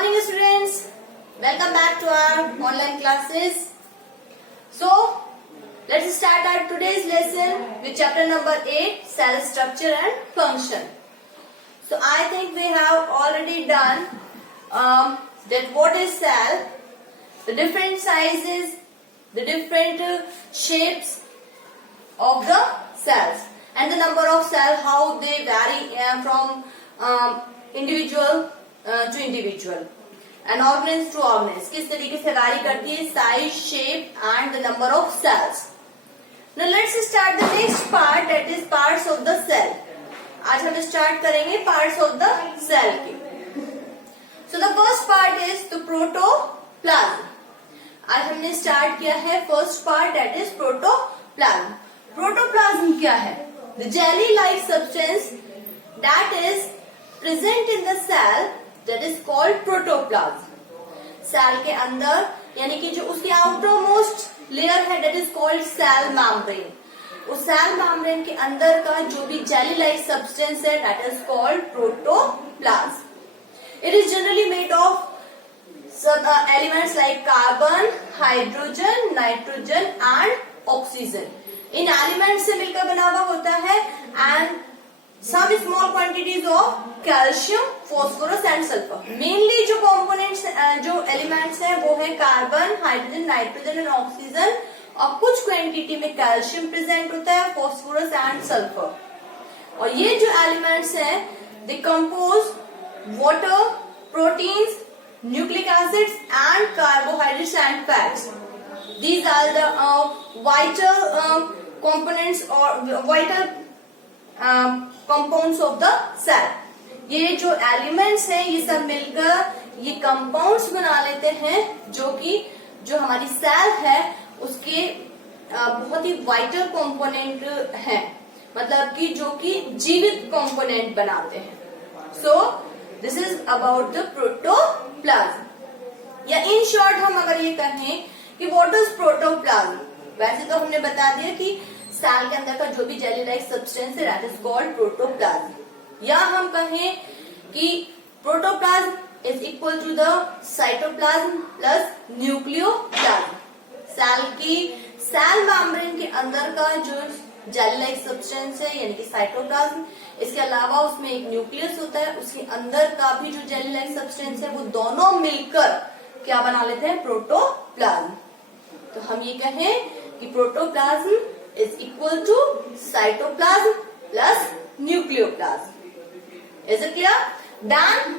morning students, welcome back to our online classes. So let's start our today's lesson with chapter number 8, cell structure and function. So I think we have already done that what is cell, the different sizes, the different shapes of the cells and the number of cells, how they vary from individual to individual and organs to organs, किस तरीके से vary करती है size, shape and the number of cells. Now let's start the next part, that is parts of the cell. आज हम start करेंगे parts of the cell की. So the first part is the protoplasm. आज हमने start किया है first part, that is protoplasm. Protoplasm क्या है? The jelly-like substance that is present in the cell, that is called protoplasm. Cell के अंदर यानी कि जो उसकी outermost layer है, that is called cell membrane. उस cell membrane के अंदर का जो भी jelly-like substance है, that is called protoplasm. It is generally made of some elements like carbon, hydrogen, nitrogen and oxygen. In element से मिलकर बना हुआ होता है and some small quantities of calcium, phosphorus and sulfur. Mainly जो components जो elements हैं वो है carbon, hydrogen, nitrogen and oxygen और कुछ क्वांटिटी में कैल्शियम प्रेजेंट होता है, फॉस्फोरस एंड सल्फर. और ये जो एलिमेंट्स हैं they compose water, proteins, nucleic acids and carbohydrates and fats. These are the vital components or vital compounds of the cell. ये जो elements हैं ये सब मिलकर ये compounds बना लेते हैं जो हमारी cell है उसके बहुत ही vital component हैं, मतलब कि जो कि जीवित component बनाते हैं. So this is about the protoplasm. या in short हम अगर ये कहें कि what is protoplasm, वैसे तो हमने बता दिया कि सेल के अंदर का जो भी जेली लाइक सब्सटेंस है दैट इज कॉल्ड प्रोटोप्लाज्म. या हम कहें कि protoplasm is equal to the cytoplasm plus nucleoplasm. Cell की सेल मेम्ब्रेन के अंदर का जो जेली लाइक सब्सटेंस है यानी कि साइटोप्लाज्म, इसके अलावा उसमें एक न्यूक्लियस होता है, उसके अंदर का भी जो जेली लाइक सब्सटेंस है वो दोनों मिलकर क्या बना लेते हैं, प्रोटोप्लाज्म. तो हम ये कहें कि protoplasm is equal to cytoplasm plus nucleoplasm. Is it clear? Then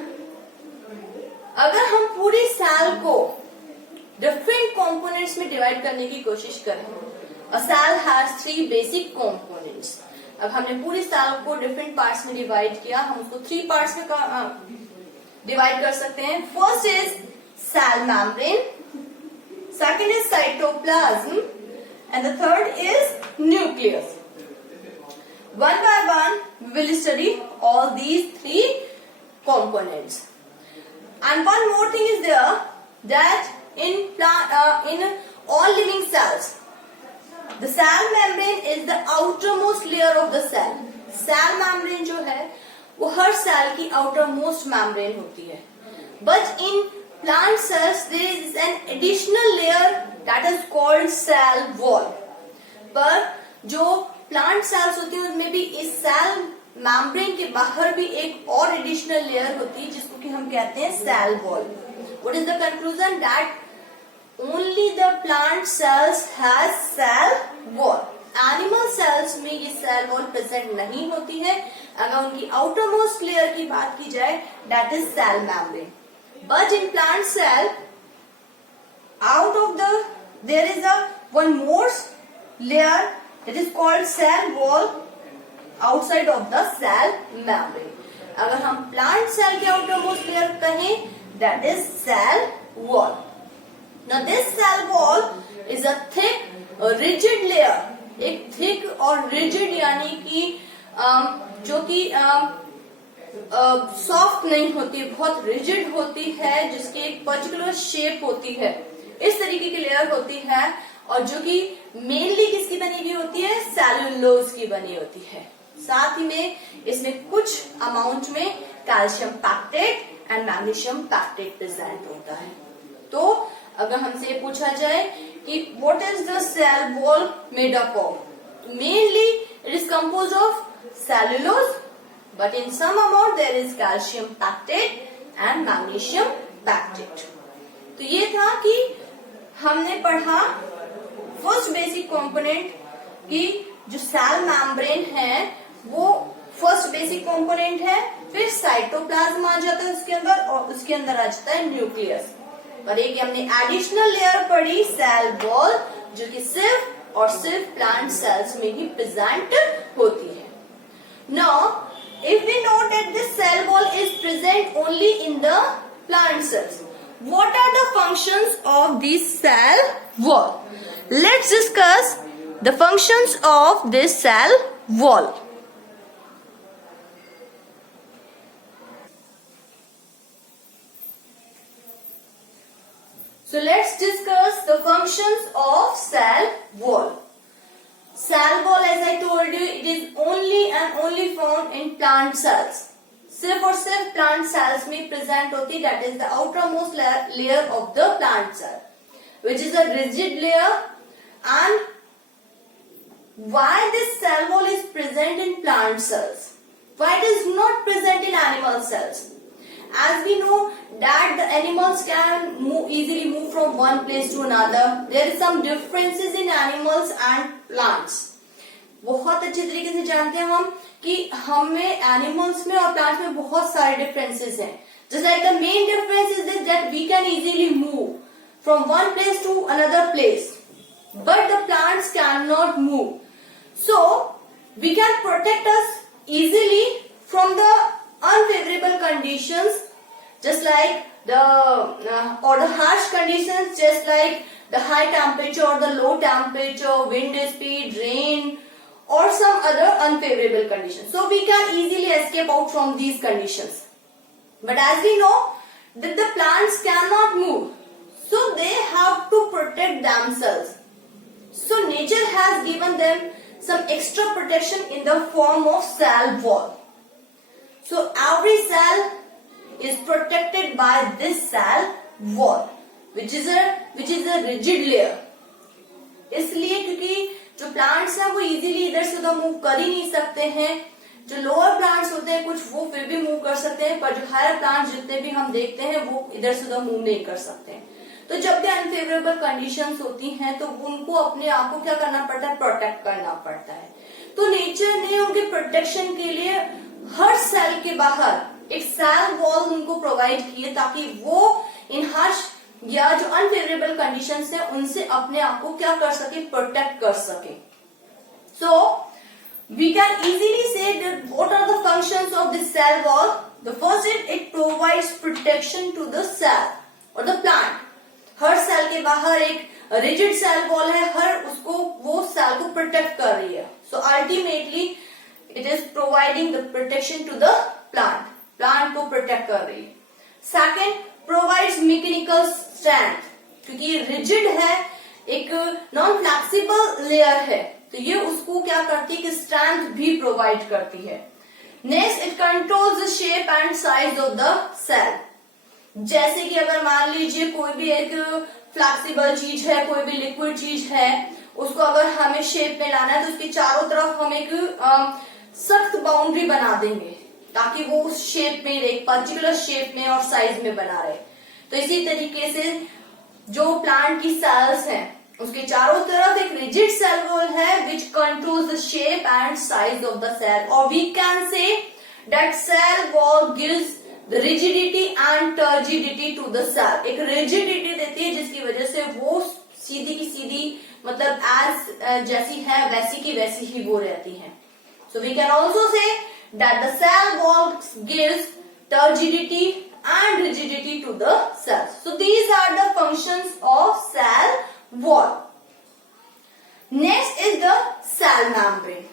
अगर हम पूरी सेल को डिफरेंट कंपोनेंट्स में डिवाइड करने की कोशिश करें, a cell has 3 basic components. अब हमने पूरी सेल को डिफरेंट पार्ट्स में डिवाइड किया, हम उसको 3 पार्ट्स में डिवाइड कर सकते हैं. First is cell membrane, second is cytoplasm and the third is nucleus. One by one we will study all these 3 components. And one more thing is there, that in all living cells the cell membrane is the outermost layer of the cell. Cell membrane जो है वो हर cell की outermost membrane होती है. But in plant cells there is an additional layer that is called cell wall. पर जो plant cells होती है उनमें भी इस cell membrane के बाहर भी एक और additional layer होती है जिसको कि हम कहते हैं cell wall. What is the conclusion? That only the plant cells has cell wall. Animal cells में ये cell wall present नहीं होती है. अगर उनकी outermost layer की बात की जाए that is cell membrane. But in plant cell, out of there is one more layer that is called cell wall outside of the cell membrane. अगर हम plant cell के outermost layer कहें that is cell wall. Now this cell wall is a thick, rigid layer. एक thick और rigid यानी कि जो कि सॉफ्ट नहीं होती, बहुत रिजिड होती है, जिसकी एक पर्टिकुलर शेप होती है, इस तरीके की लेयर होती है और जो कि मेनली किसकी बनी हुई होती है, सेलुलोज की बनी होती है. साथ ही में इसमें कुछ अमाउंट में calcium pectate and magnesium pectate present होता है। तो अगर हमसे पूछा जाए कि what is the cell wall made up of, mainly it is composed of cellulose, but in some amount there is calcium pactate and magnesium pactate. तो ये था कि हमने पढ़ा फर्स्ट बेसिक कंपोनेंट की जो सेल मेम्ब्रेन है वो फर्स्ट बेसिक कंपोनेंट है, फिर साइटोप्लाज्म आ जाता है उसके अंदर और उसके अंदर आ जाता है न्यूक्लियस। और एक हमने एडिशनल लेयर पढ़ी सेल वॉल, जो कि सिर्फ और सिर्फ प्लांट सेल्स में ही प्रेजेंट होती है। Now, if we know that this cell wall is present only in the plant cells, what are the functions of this cell wall? Let's discuss the functions of this cell wall. So let's discuss the functions of cell wall. Cell wall, as I told you, it is only and only found in plant cells. सिर्फ और सिर्फ plant cells में present होती, that is the outermost layer of the plant cell, which is a rigid layer. And why this cell wall is present in plant cells? Why it is not present in animal cells? As we know that the animals can easily move from one place to another. There is some differences in animals and plants. बहुत अच्छे तरीके से जानते हैं हम कि हमें animals में और प्लांट्स में बहुत सारे डिफरेंसेस हैं। Just like the main difference is this, that we can easily move from one place to another place, but the plants cannot move. So we can protect us easily from the unfavorable conditions, just like the harsh conditions, just like the high temperature or the low temperature, wind speed, rain, or some other unfavorable conditions. So we can easily escape out from these conditions. But as we know that the plants cannot move, so they have to protect themselves. So nature has given them some extra protection in the form of cell wall. So every cell is protected by this cell wall, which is a rigid layer. इसलिए क्योंकि जो plants हैं वो easily इधर से उधर move कर ही नहीं सकते हैं। जो लोअर प्लांट्स होते हैं कुछ वो फिर भी मूव कर सकते हैं, पर जो हायर प्लांट्स जितने भी हम देखते हैं वो इधर से उधर मूव नहीं कर सकते हैं। तो जब भी अनफेवरेबल कंडीशंस होती हैं तो उनको अपने आप को क्या करना पड़ता है, प्रोटेक्ट करना पड़ता है। तो नेचर ने उनके प्रोटेक्शन के लिए हर सेल के बाहर एक सेल वॉल उनको प्रोवाइड किए, ताकि वो इन हर्ष या जो अनफेवरेबल कंडीशंस हैं उनसे अपने आप को क्या कर सके, प्रोटेक्ट कर सके। So we can easily say that what are the functions of this cell wall. The first is it provides protection to the cell और द प्लांट। हर सेल के बाहर एक रिजिड सेल वॉल है, हर उसको वो सेल को प्रोटेक्ट कर रही है। So ultimately it is providing the protection to the plant, plant को प्रोटेक्ट कर रही है। सेकेंड, प्रोवाइड्स मैकेनिकल स्ट्रेंथ, क्योंकि ये रिजिड है, एक नॉन फ्लेक्सिबल लेयर है, तो ये उसको क्या करती है कि स्ट्रेंथ भी प्रोवाइड करती है। Next, it controls the shape and size of the cell. जैसे कि अगर मान लीजिए कोई भी एक फ्लेक्सिबल चीज है, कोई भी लिक्विड चीज है, उसको अगर हमें शेप में लाना है तो उसके चारों तरफ हम एक सख्त बाउंड्री बना देंगे ताकि वो उस शेप में, एक पर्टिकुलर शेप में और साइज में बना रहे। तो इसी तरीके से जो प्लांट की सेल्स हैं उसके चारों तरफ एक रिजिड सेल वॉल है which controls the shape and size of the cell, और we can say that cell wall gives the rigidity and turgidity to the cell. एक रिजिडिटी देती है जिसकी वजह से वो सीधी की सीधी, मतलब एज जैसी है वैसी की वैसी ही वो रहती है। So we can also say that the cell wall gives turgidity and rigidity to the cells. So these are the functions of cell wall. Next is the cell membrane,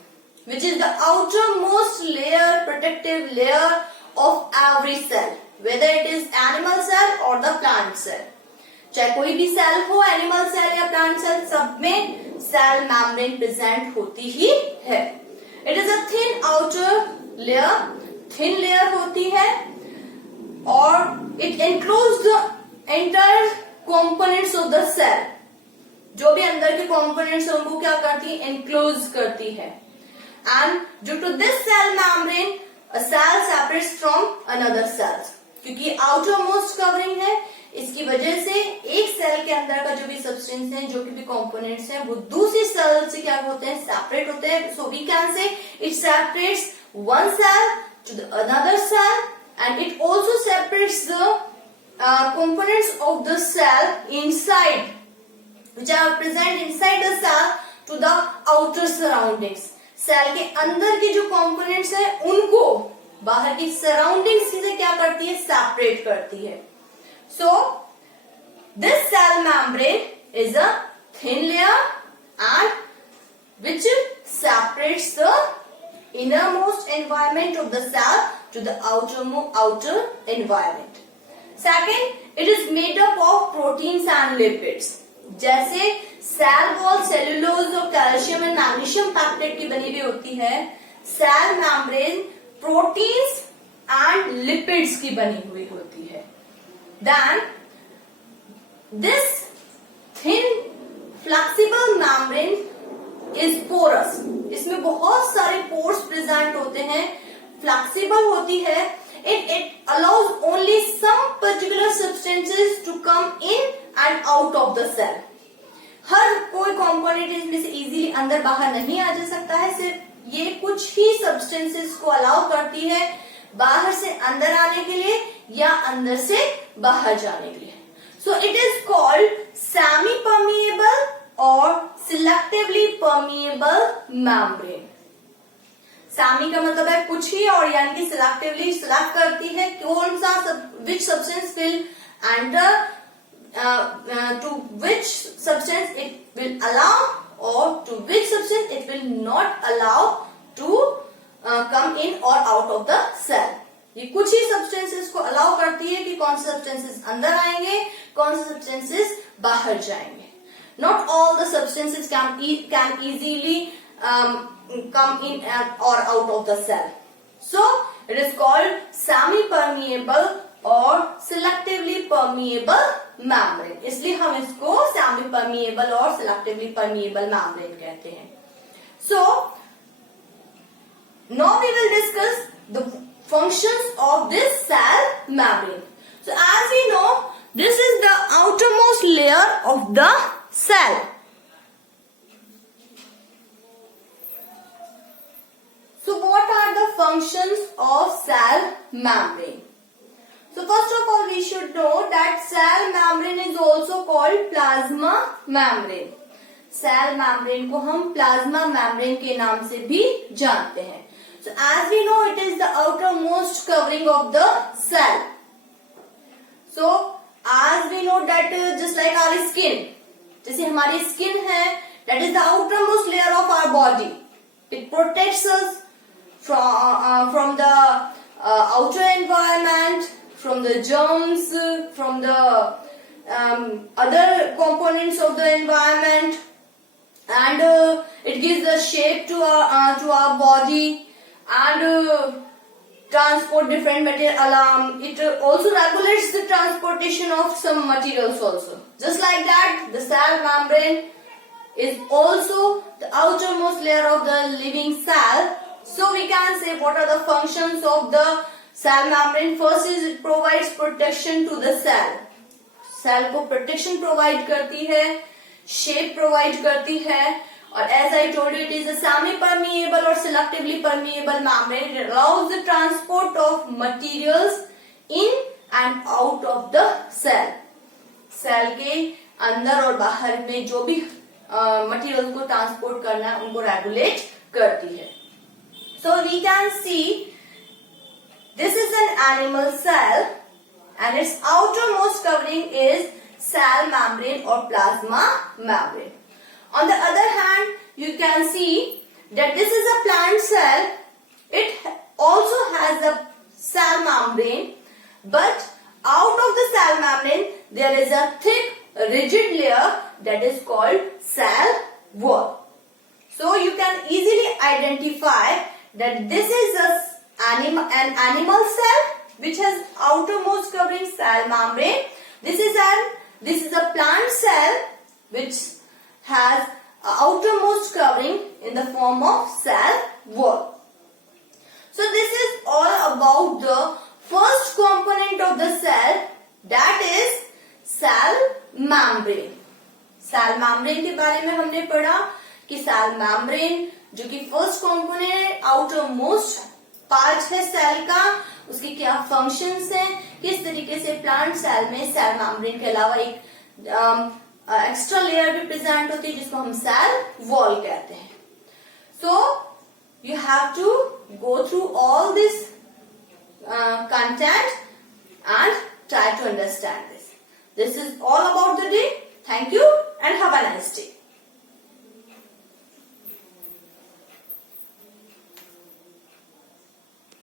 which is the outermost layer, protective layer of every cell, whether it is animal cell or the plant cell. चाहे कोई भी cell हो, animal cell या plant cell, सब में cell membrane present होती ही है। It is a thin outer layer, thin layer होती है It includes the entire components of the cell. जो भी अंदर के components हैं उनको क्या करती है, enclose करती है. And due to this cell membrane, a cell separates from another cells. क्योंकि outermost covering है, इसकी वजह से एक सेल के अंदर का जो भी सब्सटेंस है, जो भी कंपोनेंट्स हैं, वो दूसरी सेल से क्या होते हैं, सेपरेट होते हैं. So we can say it separates one cell to the another cell and it also separates the components of the cell inside, which are present inside the cell, to the outer surroundings. Cell के अंदर के जो components हैं उनको बाहर की surroundings से क्या करती है, सेपरेट करती है. So this cell membrane is a thin layer and which separates the innermost environment of the cell to the outer environment. Second, it is made up of proteins and lipids. जैसे cell wall cellulose और calcium and magnesium pectate की बनी हुई होती है, cell membrane proteins and lipids की बनी हुई होती है. Then this thin flexible membrane is porous. इसमें बहुत सारे pores present होते हैं, flexible होती है. It allows only some particular substances to come in and out of the cell. हर कोई component इसमें से easily अंदर बाहर नहीं आ जा सकता है. सिर्फ ये कुछ ही substances को allow करती है बाहर से अंदर आने के लिए या अंदर से बाहर जाने के लिए. So it is called semi-permeable or selectively permeable membrane. Semi का मतलब है कुछ ही, और यानी कि सिलेक्टिवली सिलेक्ट करती है कौन सा which substance will enter to which substance it will allow और to which substance it will not allow to come in और आउट ऑफ द सेल. ये कुछ ही सब्सटेंसेस को अलाउ करती है कि कौन से सब्सटेंसेस अंदर आएंगे, कौन से सब्सटेंसेस बाहर जाएंगे. Not all the substances can easily come in or out of the cell. So it is called semi-permeable or selectively permeable membrane. इसलिए हम इसको semi-permeable और selectively permeable membrane कहते हैं. So now we will discuss the functions of this cell membrane. So as we know, this is the outermost layer of the cell. So what are the functions of cell membrane? So first of all we should know that cell membrane is also called plasma membrane. Cell membrane को हम plasma membrane के नाम से भी जानते हैं. So as we know, it is the outermost covering of the cell. So as we know that just like our skin, जैसे हमारी skin है, that is the outermost layer of our body. It protects us from the outer environment, from the germs, from the other components of the environment, and it gives the shape to our body and transport different material. It also regulates the transportation of some materials also. Just like that, the cell membrane is also the outermost layer of the living cell. So we can say what are the functions of the cell membrane. First is it provides protection to the cell. Cell को protection provide करती है, shape provide करती है, और as I told you, it is a semi-permeable or selectively permeable membrane. It allows the transport of materials in and out of the cell. Cell के अंदर और बाहर में जो भी materials को transport करना है उनको regulate करती है. So we can see this is an animal cell and its outermost covering is cell membrane or plasma membrane. On the other hand, you can see that this is a plant cell. It also has a cell membrane, but out of the cell membrane there is a thick rigid layer that is called cell wall. So you can easily identify that this is an animal cell which has outermost covering cell membrane. This is a plant cell which has outermost covering in the form of cell wall. So this is all about the first component of the cell, that is cell membrane. Cell membrane के बारे में हमने पढ़ा कि cell membrane जो कि first component है, outer most part है सेल का, उसके क्या फंक्शंस हैं, किस तरीके से प्लांट सेल में सेल मेम्ब्रेन के अलावा एक एक्स्ट्रा लेयर भी प्रेजेंट होती है जिसको हम सेल वॉल कहते हैं. So you have to go through all this content and try to understand this. This is all about the day. Thank you.